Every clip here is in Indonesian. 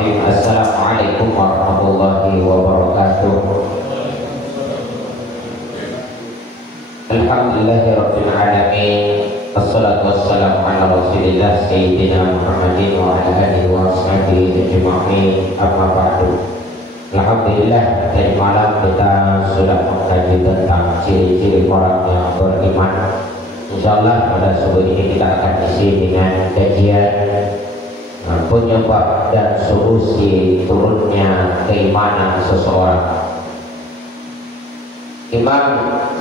Bismillahirrahmanirrahim. Assalamualaikum warahmatullahi wabarakatuh. Alhamdulillahirabbil alamin. Wassalatu wassalamu ala Rasulillah sayyidina Muhammadin wa ala alihi wa sahbihi ajma'in. Amma ba'du. Alhamdulillah, tadi malam kita sudah mengkaji tentang ciri-ciri orang yang beriman. Insyaallah pada subuh ini kita akan isi dengan kajian penyebab dan solusi turunnya keimanan seseorang. Imam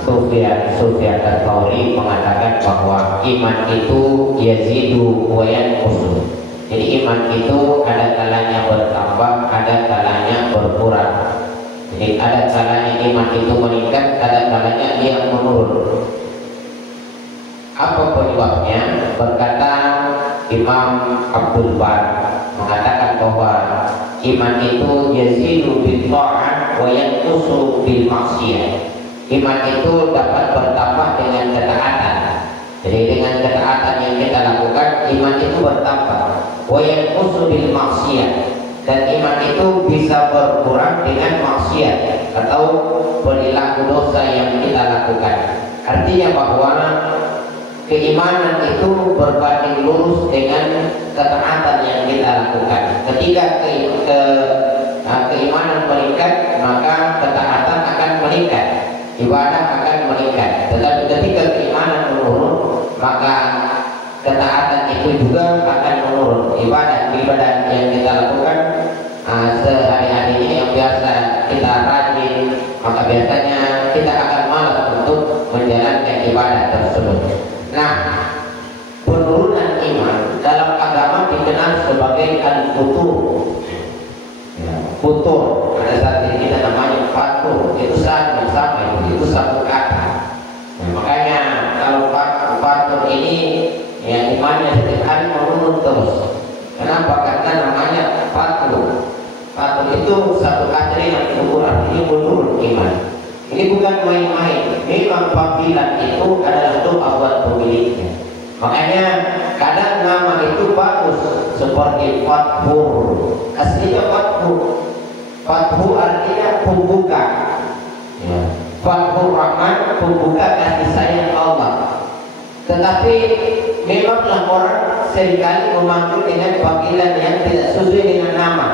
Sufyan Ats-Tsauri mengatakan bahwa iman itu yazidu wa yanqus. Jadi iman itu ada kalanya bertambah, ada kalanya berkurang. Jadi ada kalanya iman itu meningkat, ada kalanya dia menurun. Apa penyebabnya? Berkata Imam Abdul Bar mengatakan bahwa iman itu yazidu bil ta'at wa yanqusu bil maksiyah. Iman itu dapat bertambah dengan ketaatan. Jadi dengan ketaatan yang kita lakukan, iman itu bertambah. Wa yanqusu bil maksiyah, dan iman itu bisa berkurang dengan maksiat atau perilaku dosa yang kita lakukan. Artinya bahwa keimanan itu berbanding lurus dengan ketaatan yang kita lakukan. Ketika keimanan meningkat, maka ketaatan akan meningkat, ibadah akan meningkat. Tetapi ketika keimanan menurun, maka ketaatan itu juga akan menurun. Ibadah yang kita lakukan sehari-harinya yang biasa kita rajin, maka biasanya kita akan malas untuk menjalankan ibadah tersebut. Nah, penurunan iman dalam agama dikenal sebagai al-futur. Futur, pada saat ini kita namanya fatur, itu saat yang sama, itu satu kata. Nah, makanya kalau fatur ini ya imannya setiap hari menurun terus. Kenapa? Karena namanya fatur. Fatur itu satu kata yang futur, artinya menurun iman. Ini bukan main-main. Memang panggilan itu adalah doa buat pemiliknya. Makanya kadang nama itu bagus seperti Fathur. Aslinya Fathur. Fathur artinya pembuka. Ya. Fathur Rahman, pembuka kasih sayang Allah. Tetapi memanglah orang seringkali memanggil dengan panggilan yang tidak sesuai dengan nama.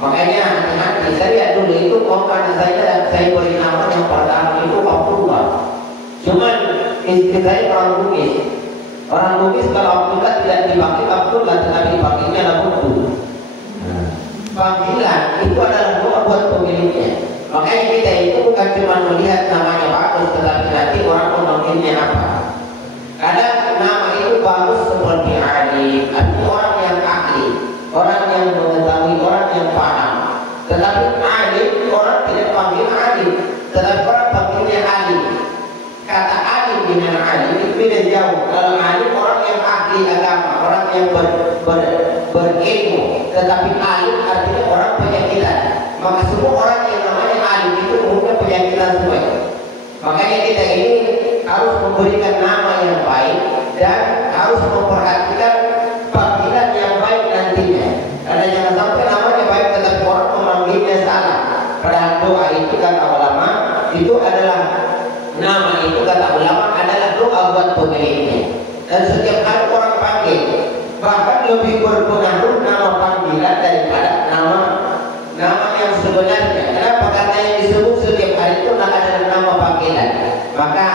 Makanya hati-hati, saya dulu itu karena saya beri nama yang pertama itu Abdullah. Cuman istri saya orang Bugis. Orang Bugis kalau Abdullah tidak dipanggil Abdullah, tetapi dipanggilnya Abdul. Panggilan itu adalah doa buat pemiliknya. Makanya kita itu bukan cuma melihat namanya bagus, tetapi nanti orang memanggilnya apa. Kadang nama itu bagus seperti Ali, artinya orang yang ahli, orang yang mengetahui, orang yang paham. Tetapi alim, orang tidak panggil alim, tetapi orang panggilnya alim. Kata alim dengan alim itu beda jauh. Kalau alim orang yang ahli agama, orang yang berilmu. Tetapi alim artinya orang penyakitan. Maka semua orang yang namanya alim itu umumnya penyakitan semua. Makanya kita ini harus memberikan nama yang baik dan harus memperhatikan panggilan yang baik nantinya. Karena jangan sampai namanya baik tetapi orang memanggilnya salah. Padahal doa itu kata ulama itu adalah nama itu kata ulama adalah doa buat pemiliknya. Dan setiap kali orang panggil, bahkan lebih berpengaruh nama panggilan daripada nama yang sebenarnya. Kenapa? Karena yang disebut setiap hari itu adalah nama panggilan. Maka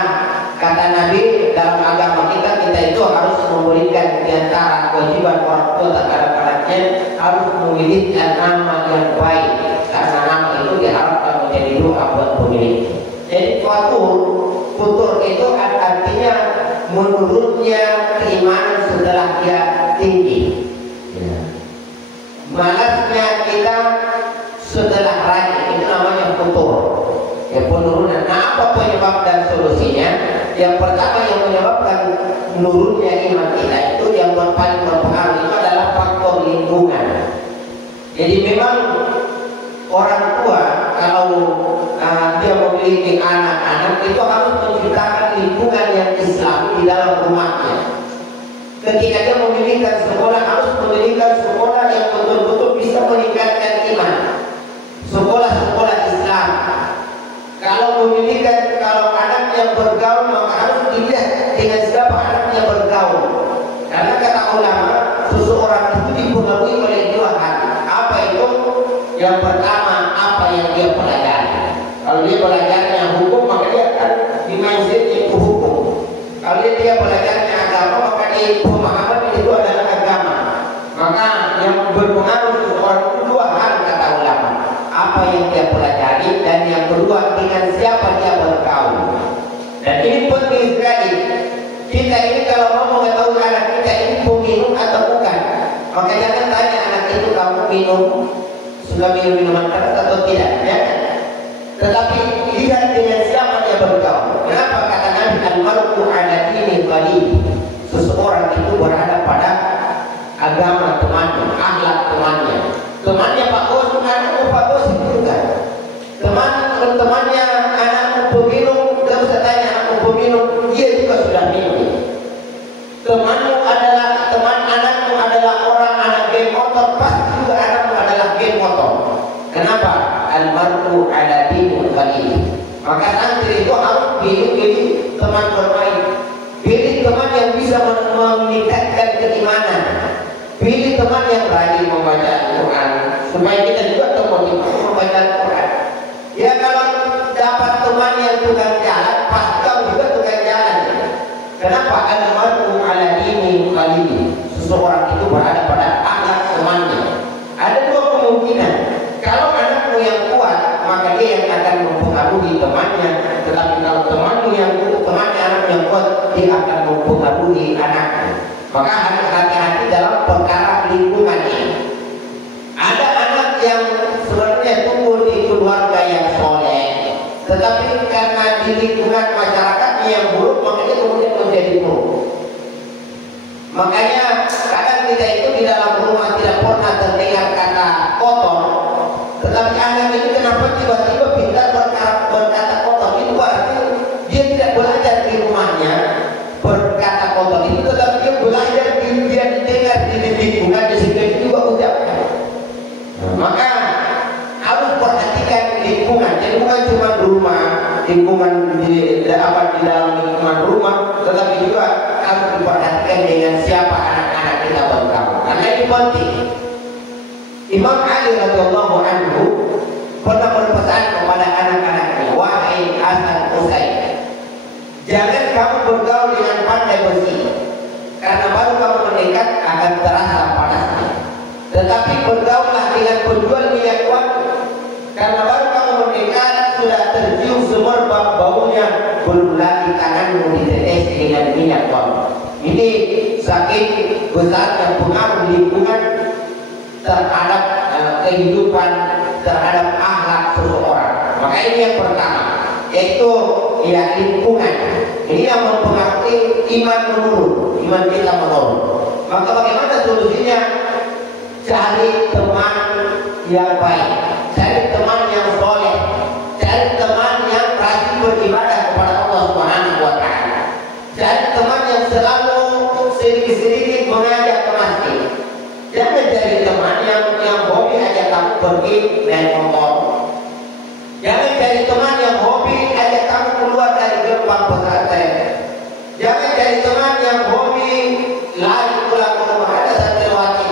kata Nabi dalam agama kita itu harus memberikan di antara kewajiban orang tua terhadap anaknya harus memilihkan nama yang baik, karena nama itu diharapkan menjadi doa buat pemiliknya. Jadi futur itu artinya menurunnya keimanan setelah dia tinggi. Malasnya kita setelah rajin, itu namanya futur. Ya, penurunan. Nah, apa penyebab dan solusinya? Yang pertama yang menyebabkan menurunnya iman kita itu yang paling berpengaruh itu adalah faktor lingkungan. Jadi memang orang tua kalau dia memiliki anak-anak itu harus menciptakan lingkungan yang Islam di dalam rumahnya. Ketika dia memiliki sekolah harus memiliki sekolah yang betul-betul bisa meningkatkan Yang berpengaruh untuk orang itu dua hal kata ulama. Apa yang dia pelajari dan yang kedua dengan siapa dia bergaul. Dan ini penting sekali. Kita ini kalau mau mengetahui anak kita ini peminum atau bukan, maka jangan tanya anak itu kamu suka minum minuman keras atau tidak, ya. Tetapi lihat dengan siapa dia bergaul. Kenapa kata Nabi al-mar'u ala dini qalil? Seseorang itu berada pada agama temannya, akhlak temannya. Temannya Pak Bos, anakmu Pak Bos itu juga. Temannya anakmu peminum, tidak usah tanya anakmu peminum, dia juga sudah minum. Temanmu adalah anakmu adalah orang anak geng motor, pasti juga anakmu adalah geng motor. Kenapa? Al-mar'u ala dini qalil. Maka santri itu harus pilih teman bermain. Pilih teman yang bisa meningkatkan keimanan. Pilih teman yang rajin membaca Al-Quran supaya kita juga termotivasi membaca Al-Quran. Ya kalau dapat teman yang tukang jalan, pasti kamu juga tukang jalan. Kenapa? Al-mar'u ala dini qalil. Seseorang itu berada pada akhlak temannya. Ada dua kemungkinan. Kalau anakmu yang kuat, maka dia yang akan mempengaruhi temannya. Tetapi kalau temannya anak yang kuat, dia akan mempengaruhi anaknya. Maka harus hati-hati dalam perkara lingkungan ini. Ada anak yang sebenarnya tumbuh di keluarga yang soleh, tetapi karena di lingkungan masyarakatnya yang buruk, makanya kemudian menjadi buruk. Makanya kadang kita itu di dalam rumah tidak pernah terdengar kata kotor, tetapi anak ini kenapa tiba-tiba pintar berkata kotor? Itu berarti dia tidak belajar di rumahnya berkata kotor itu, tetapi dia belajar dia dengar di lingkungan di sekitar juga ucapkan. Maka harus perhatikan lingkungan. Jadi bukan cuma rumah, lingkungan di dalam lingkungan rumah, tetapi juga harus diperhatikan dengan siapa anak-anak kita bergaul. Karena ini penting. Imam Ali radhiyallahu anhu pernah berpesan kepada anak-anaknya, wahai Hasan Husain, jangan kamu bergaul dengan pandai besi, karena baru kamu mendekat akan terasa panasnya. Tetapi bergaullah dengan penjual minyak wangi, karena baru kamu mendekat sudah tercium semerbak baunya, belum lagi tanganmu ditetes dengan minyak wangi. Ini saking besarnya pengaruh lingkungan terhadap kehidupan, terhadap akhlak seseorang. Maka ini yang pertama, yaitu ya lingkungan. Ini yang mempengaruhi iman menurun, iman kita menurun. Maka bagaimana solusinya? Cari teman yang baik, cari teman yang soleh, cari teman yang rajin beribadah kepada Allah Subhanahu wa Ta'ala, cari teman yang selalu sedikit-sedikit mengajak ke masjid. Jangan cari teman yang hobi ajak kamu pergi naik motor. Jangan cari teman yang hobi ajak kamu keluar dari gerbang pesantren. Jangan cari teman yang hobi lari pulang ke rumah. Ada santriwati,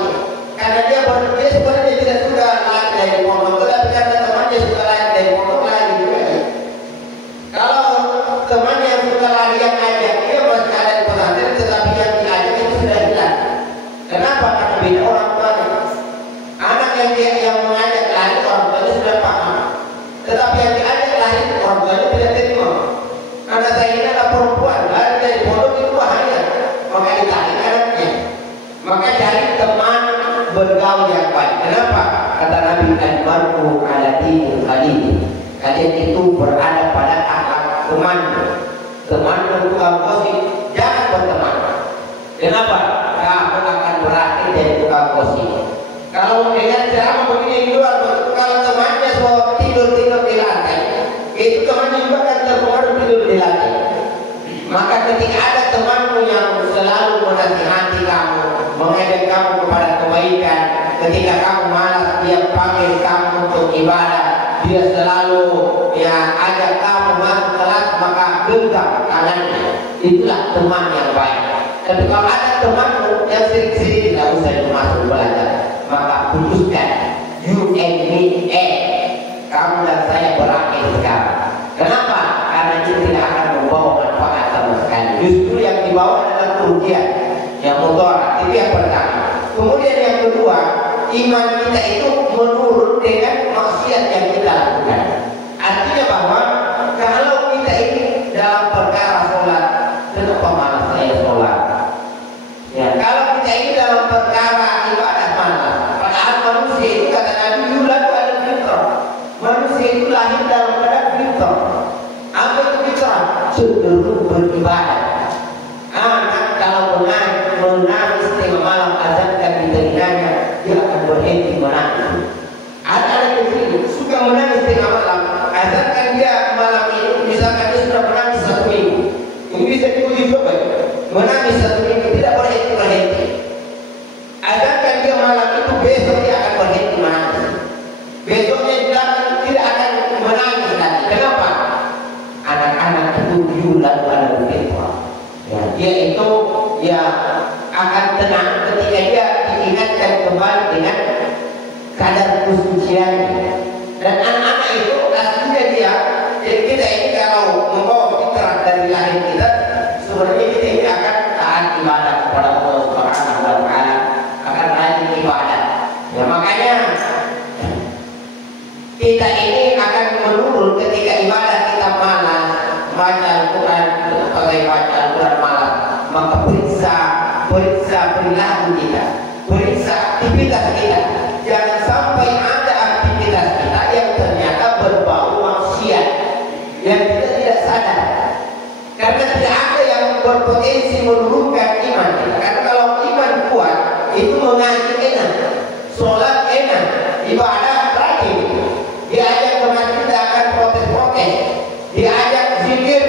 karena dia sebenarnya tidak suka lari dari motor, tetapi karena temannya suka lari dari motor, lari juga. Kalau teman yang suka lari yang ajak dia masih ada di pesantren, tetapi yang diajak itu sudah hilang. Kenapa? Karena beda orang tuanya. Anak yang mengajak lari orang tuanya sudah paham, tetapi yang diajak lari orang tuanya tidak terima. Karena saya ini adalah perempuan, lari dari pondok itu bahaya, maka ditarik anaknya. Maka cari teman bergaul yang baik. Kenapa? Kata Nabi, al-mar'u ala dini qalil. Kalian itu berada pada akhlak teman. Teman bertukang gosip, jangan berteman. Kenapa? Kamu akan berakhir jadi tukang gosip. Kalau mendengar ceramah begini di luar, kalau temannya tidur di lantai, itu temannya juga akan terpengaruh tidur di lantai. Maka ketika ada temanmu yang selalu menasihati kamu, mengajak kamu kepada kebaikan, ketika kamu malas dia panggil kamu untuk ibadah, dia selalu ajak kamu masuk kelas, maka genggam tangannya. Itulah teman yang baik. Tapi kalau ada temanmu yang sering-sering tidak usah masuk belajar, maka putuskan, you and me, kamu dan saya berakhir sekarang. Kenapa? Karena itu tidak akan membawa manfaat sama sekali. Justru yang dibawa adalah kerugian, yang mudarat. Itu yang pertama. Kemudian yang kedua, iman kita itu menurun dengan maksiat yang kita lakukan. Artinya bahwa kalau kita ini dalam perkara sholat, kenapa malas saya sholat? Ya, kalau kita ini dalam perkara ibadah malas, padahal manusia itu kata Nabi yulad ala fitrah. Manusia itu lahir dalam keadaan fitrah. Apa itu fitrah? Cenderung beribadah. Anak kalau menangis tengah malam azankan di telinganya, dia akan berhenti menangis. Ada anak kecil suka menangis tengah malam, azankan dia malam ini, misalkan dia sudah menangis 1 minggu. Ini bisa diuji coba, menangis 1 minggu tidak berhenti. Azankan dia malam itu, besok dia akan berhenti menangis. Besoknya tidak akan menangis lagi. Kenapa? Anak-anak itu yulad ala fitrah. Ya, dia itu ya akan tenang ketika dia diingatkan kembali dengan kadar kesuciannya. Dan anak-anak itu aslinya dia, jadi kita ini kalau membawa fitrah dari lahir kita, sebenarnya kita ini akan taat ibadah kepada Allah Subhanahu wa Ta'ala, akan rajin ibadah. Ya makanya kita ini akan menurun ketika ibadah kita malas, baca Al-Quran, sebagai baca Al-Quran malas, maka periksa perilaku kita, periksa aktivitas kita. Jangan sampai ada aktivitas kita yang ternyata berbau maksiat yang kita tidak sadar. Karena tidak ada yang berpotensi menurunkan iman kita. Karena kalau iman kuat, itu mengaji enak, sholat enak, ibadah rajin. Diajak ke masjid tidak akan protes-protes, diajak zikir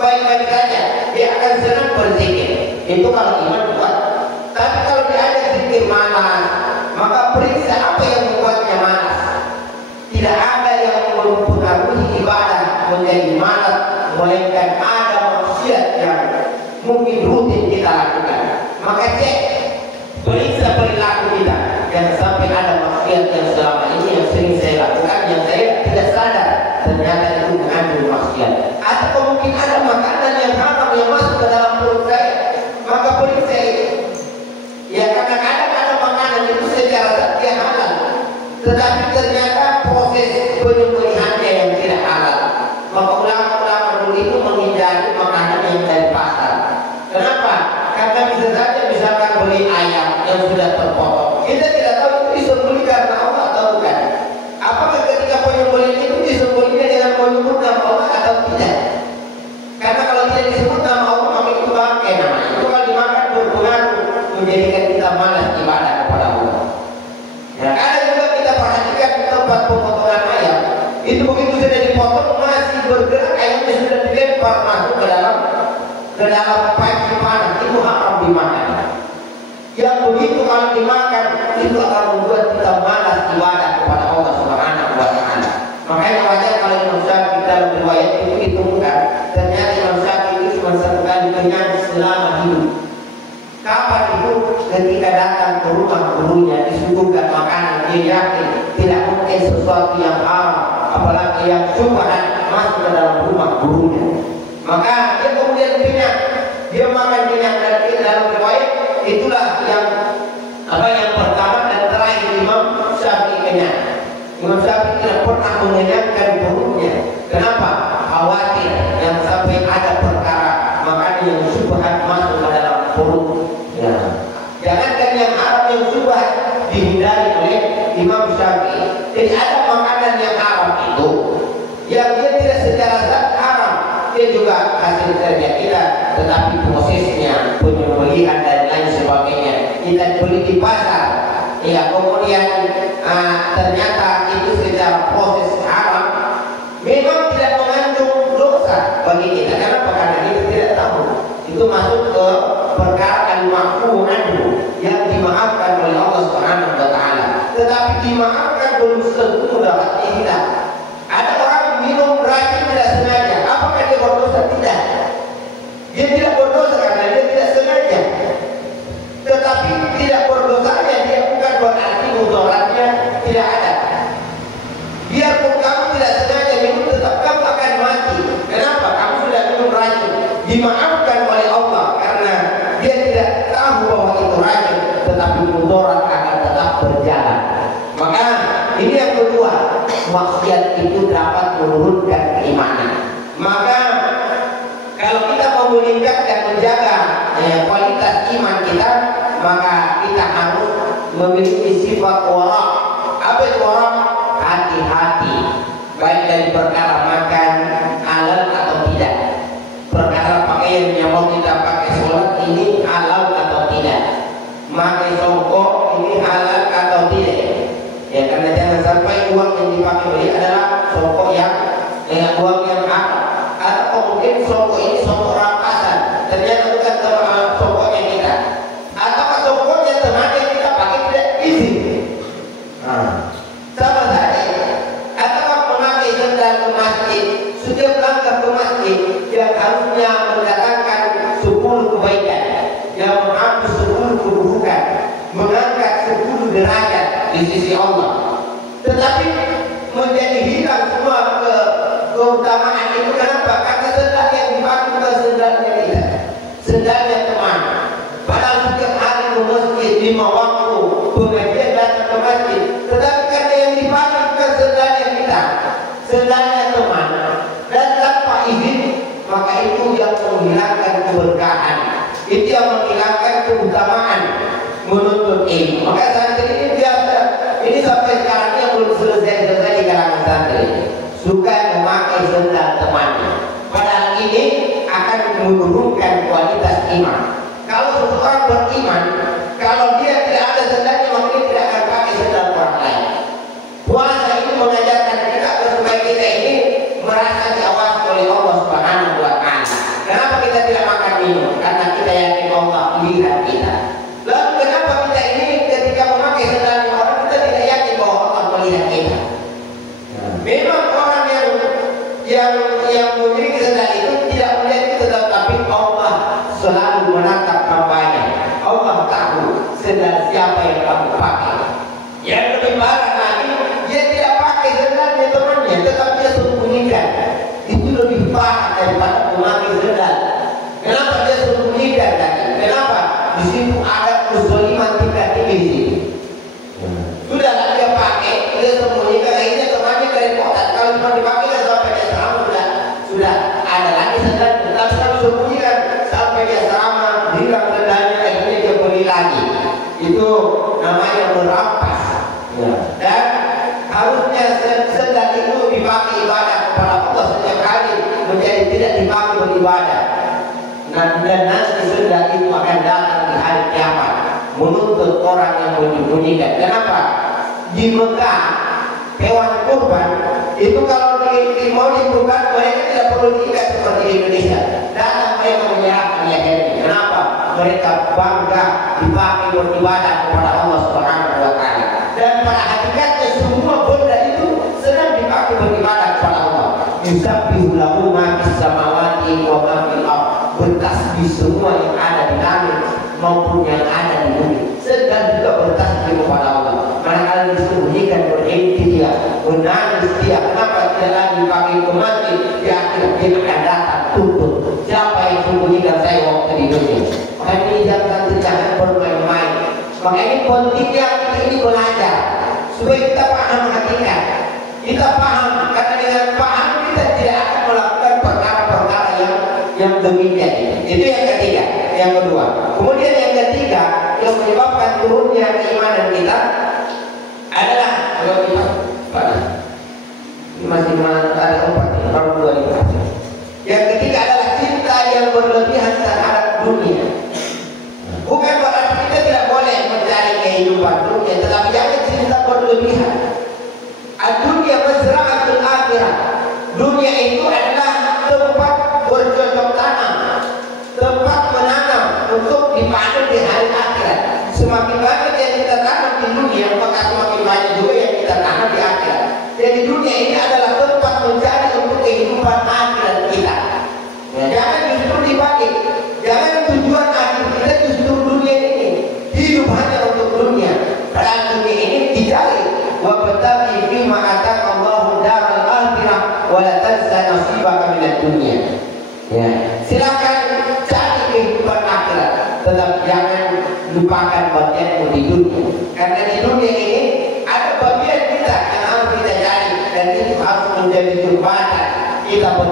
baik-baik saja, dia akan senang berzikir. Itu kalau iman kuat. Tapi kalau diajak zikir malas, maka periksa apa yang membuatnya malas. Tidak ada yang mempengaruhi ibadah menjadi malas, melainkan ada maksiat yang mungkin rutin kita lakukan. Maka cek, periksa perilaku kita. Jangan sampai ada maksiat yang selama ini yang sering saya lakukan, yang saya tidak sadar ternyata itu mengandung maksiat. Atau mungkin ada makanan yang haram yang masuk ke dalam perut saya, maka periksa itu. Ya karena kadang ada makanan itu secara dia halal, tetapi ternyata proses penyembelihannya yang tidak halal. Maka ulama-ulama dulu itu menghindari makanan yang dari pasar. Kenapa? Karena bisa saja misalkan beli ayam yang sudah terpotong, kita tidak tahu itu disembelih karena Allah atau bukan. Apakah ketika penyembelihan itu disembelihnya dengan menyebut nama Allah atau tidak? Karena kalau tidak disebut nama Allah, maka itu bangkai namanya. Itu kalau dimakan berpengaruh menjadikan kita malas ibadah kepada Allah. Ya, ada juga kita perhatikan tempat pemotongan ayam, itu begitu sudah dipotong masih bergerak, ayamnya sudah dilempar masuk ke dalam panci panas, itu haram dimakan. Yang begitu kalau dimakan itu akan membuat kita malas ibadah kepada Allah Subhanahu wa Ta'ala. Makanya wajar kalau Imam Syafi'i dalam riwayat itu ditemukan, ternyata Imam Syafi'i itu cuma 1 kali kenyang selama hidup. Kapan itu? Ketika datang ke rumah gurunya, disuguhkan makanan, dia yakin tidak mungkin sesuatu yang haram, apalagi yang syubhat masuk ke dalam rumah gurunya. Maka dia kemudian kenyang, dia makan kenyang, dan dalam riwayat itulah yang pertama dan terakhir Imam Syafi'i kenyang. Imam Syafi'i tidak pernah mengenyangkan perutnya. Kenapa? Khawatir yang sampai ada perkara makanan yang syubhat masuk ke dalam perut. Ya. Jangankan yang haram, yang syubhat dihindari oleh Imam Syafi'i. Jadi ada makanan yang haram itu yang dia tidak secara zat haram, dia juga hasil kerja kita, tetapi prosesnya, penyembelihan dan lain sebagainya kita beli di pasar. Ya, kemudian ternyata itu secara proses haram, memang tidak mengandung dosa bagi kita. Kenapa? Karena kita tidak tahu. Itu masuk ke perkara al-ma'fu anhu yang dimaafkan oleh Allah Subhanahu wa Ta'ala. Tetapi dimaafkan belum tentu mendapatkan hilang. Ada orang minum racun tidak sengaja, apakah dia berdosa? Tidak. Dia tidak berdosa karena dia tidak sengaja. Tetapi tidak berdosanya dia bukan berarti mudaratnya tidak ada. Biarpun kamu tidak sengaja minum, tetap kamu akan mati. Kenapa? Kamu sudah minum racun. Dimaafkan oleh Allah karena dia tidak tahu bahwa itu racun, tetapi mudarat akan tetap berjalan. berjalan. Maka ini yang kedua, maksiat itu dapat menurunkan keimanan. Maka kalau kita mau meningkat dan menjaga kualitas iman kita, maka kita harus memiliki sifat wara. Apa itu wara? Hati-hati, baik dari perkara makan halal atau tidak, perkara pakaian yang mau kita pakai sholat ini halal atau tidak, pakai songkok ini halal atau tidak. Ya, karena jangan sampai uang yang dipakai beli adalah songkok yang dengan uang yang halal, atau mungkin songkok ini songkok rampasan, ternyata bukan songkoknya kita, atau songkoknya teman yang kita pakai tidak izin. Sama saja. Atau memakai sendal ke masjid, setiap langkah ke masjid yang harusnya mendatangkan 10 kebaikan, yang menghapus 10 keburukan, mengangkat 10 derajat di sisi Allah, tetapi menjadi hilang semua keutamaan itu. Kenapa? Karena sendal yang dipakai bukan sendalnya kita, sendalnya teman. Padahal setiap hari ke masjid 5 waktu pengajian datang ke masjid, tetapi karena yang dipakai bukan sendalnya kita, sendalnya teman, dan tanpa izin, maka itu yang menghilangkan keberkahan, itu yang menghilangkan keutamaan menuntut ilmu. Maka santri ini biasa, ini sampai sekarang ini belum selesai di kalangan santri, suka memakai sendal temannya. Padahal ini akan menurunkan kualitas iman. Kalau seseorang beriman, kalau dia tidak ada sendalnya, maka dia tidak akan pakai sendal orang lain. Puasa ini mengajarkan kita supaya kita ini merasa diawasi oleh Allah Subhanahu wa Ta'ala. Kenapa kita tidak makan minum? Karena kita yakin Allah melihat kita. Lalu kenapa kita ini ketika memakai sendalnya orang, kita tidak yakin bahwa Allah melihat kita? Memang orang yang memiliki sendal itu tidak melihat kita, tapi Allah selalu menatap hambanya. Allah tahu sendal siapa yang kamu pakai. Yang lebih parah lagi, dia tidak pakai sendalnya temannya, tetapi dia sembunyikan. Itu lebih parah daripada memakai sendal. Kenapa dia sembunyikan lagi? Kenapa? Di situ ada kezaliman tingkat tinggi di sini. Sudahlah dia pakai, dia sembunyikan, akhirnya temannya dari kota. Kalau cuma dipakai kan sampai dia selama sudah ada lagi sendal, tetapi kalau sembunyikan sampai dia selama hilang sendalnya, akhirnya dia beli lagi. Itu namanya merampas. Dan harusnya sendal itu dipakai ibadah kepada Allah setiap hari, menjadi tidak dipakai beribadah. Dan nanti sendal itu akan datang di hari kiamat menuntut orang yang menyembunyikan. Kenapa? Di Mekah hewan kurban itu kalau mau dikurban mereka tidak perlu diikat seperti di Indonesia. Datang mereka menyerahkan lehernya. Kenapa? Mereka bangga dipakai beribadah kepada Allah Subhanahu wa Ta'ala. Dan pada hakikatnya semua benda itu sedang dipakai beribadah kepada Allah. Yusabbihu lahu ma fis samawati wa ma fil ardh. Bertasbih semua yang ada di langit maupun yang ada di bumi, sedang juga bertasbih kepada Allah. Manakala disembunyikan berhenti dia, menangis dia, kenapa tidak lagi pakai kemati? Dia akan datang tuntut. Siapa yang sembunyikan saya waktu di dunia? Maka ini jangan bermain-main. Maka ini pentingnya kita ini belajar supaya kita paham hakikat. Kita paham, karena dengan paham kita tidak akan melakukan perkara-perkara yang demikian. Itu yang ketiga. Yang kedua, kemudian yang ketiga yang menyebabkan turunnya keimanan kita adalah kalau kita masih ada 4 kalau 2. Yang ketiga adalah cinta yang berlebihan terhadap dunia. Bukan berarti kita tidak boleh mencari kehidupan dunia, tetapi jangan cinta berlebihan. Dunia mazra'atul akhirah. Dunia itu adalah tempat bercocok tanam, tempat menanam untuk dipanen di hari akhirat. Semakin banyak yang kita tanam di dunia, maka semakin banyak juga yang kita tanam di akhirat. Jadi dunia ini adalah tempat mencari untuk kehidupan akhirat kita. Jangan justru dibalik. Jangan tujuan akhir kita justru dunia ini. Hidup hanya untuk dunia. Padahal dunia ini dicari. Wa bataqi fima ataka Allahu daral akhirah wa la tansa nasibaka minad dunya. Ya, silakan cari kehidupan akhirat, tetapi jangan lupakan bagianmu di dunia. Karena di dunia ini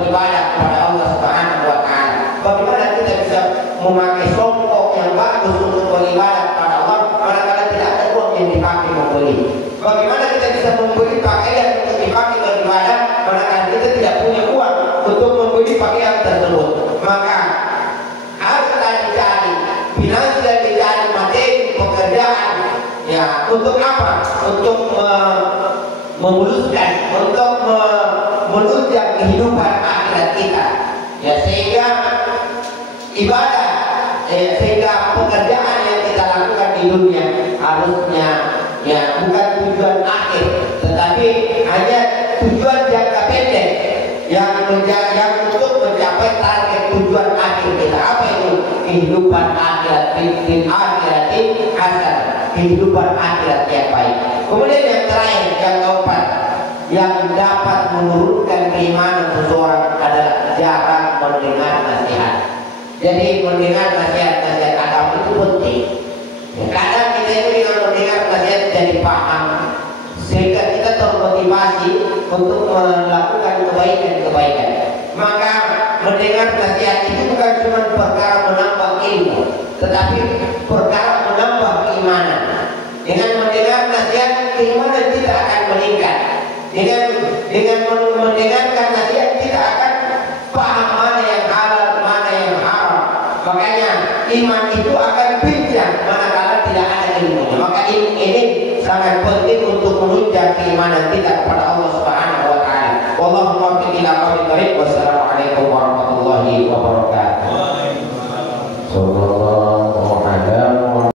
beribadah kepada Allah Subhanahu wa taala. Bagaimana kita bisa memakai songkok yang bagus untuk beribadah kepada Allah manakala tidak ada uang yang dipakai membeli? Bagaimana kita bisa membeli pakaian untuk dipakai beribadah manakala kita tidak punya uang untuk membeli pakaian tersebut? Maka harus dicari finansial, dicari materi pekerjaan. Ya, untuk apa? Untuk memuluskan, untuk menunjang kehidupan akhirat kita. Ya, sehingga ibadah, sehingga pekerjaan yang kita lakukan di dunia harusnya ya bukan tujuan akhir, tetapi hanya tujuan jangka pendek yang untuk mencapai target tujuan akhir kita. Apa itu? Kehidupan akhirat, akhirati hasan, kehidupan akhirat yang baik. Kemudian yang terakhir, yang keempat, yang dapat menurunkan keimanan seseorang adalah jarang mendengar nasihat. Jadi mendengar nasihat-nasihat agama itu penting. Kadang kita itu dengan mendengar nasihat jadi paham, sehingga kita termotivasi untuk melakukan kebaikan-kebaikan. Maka mendengar nasihat itu bukan cuma perkara menambah ilmu, tetapi perkara menambah keimanan. Dengan mendengar nasihat, keimanan kita akan meningkat. Dengan mendengarkan nasihat, kita akan paham mana yang halal, mana yang haram. Makanya iman itu akan pincang manakala tidak ada ilmu. Maka ilmu ini sangat penting untuk menunjang keimanan kita kepada Allah Subhanahu wa taala. Wallahu muwaffiq ila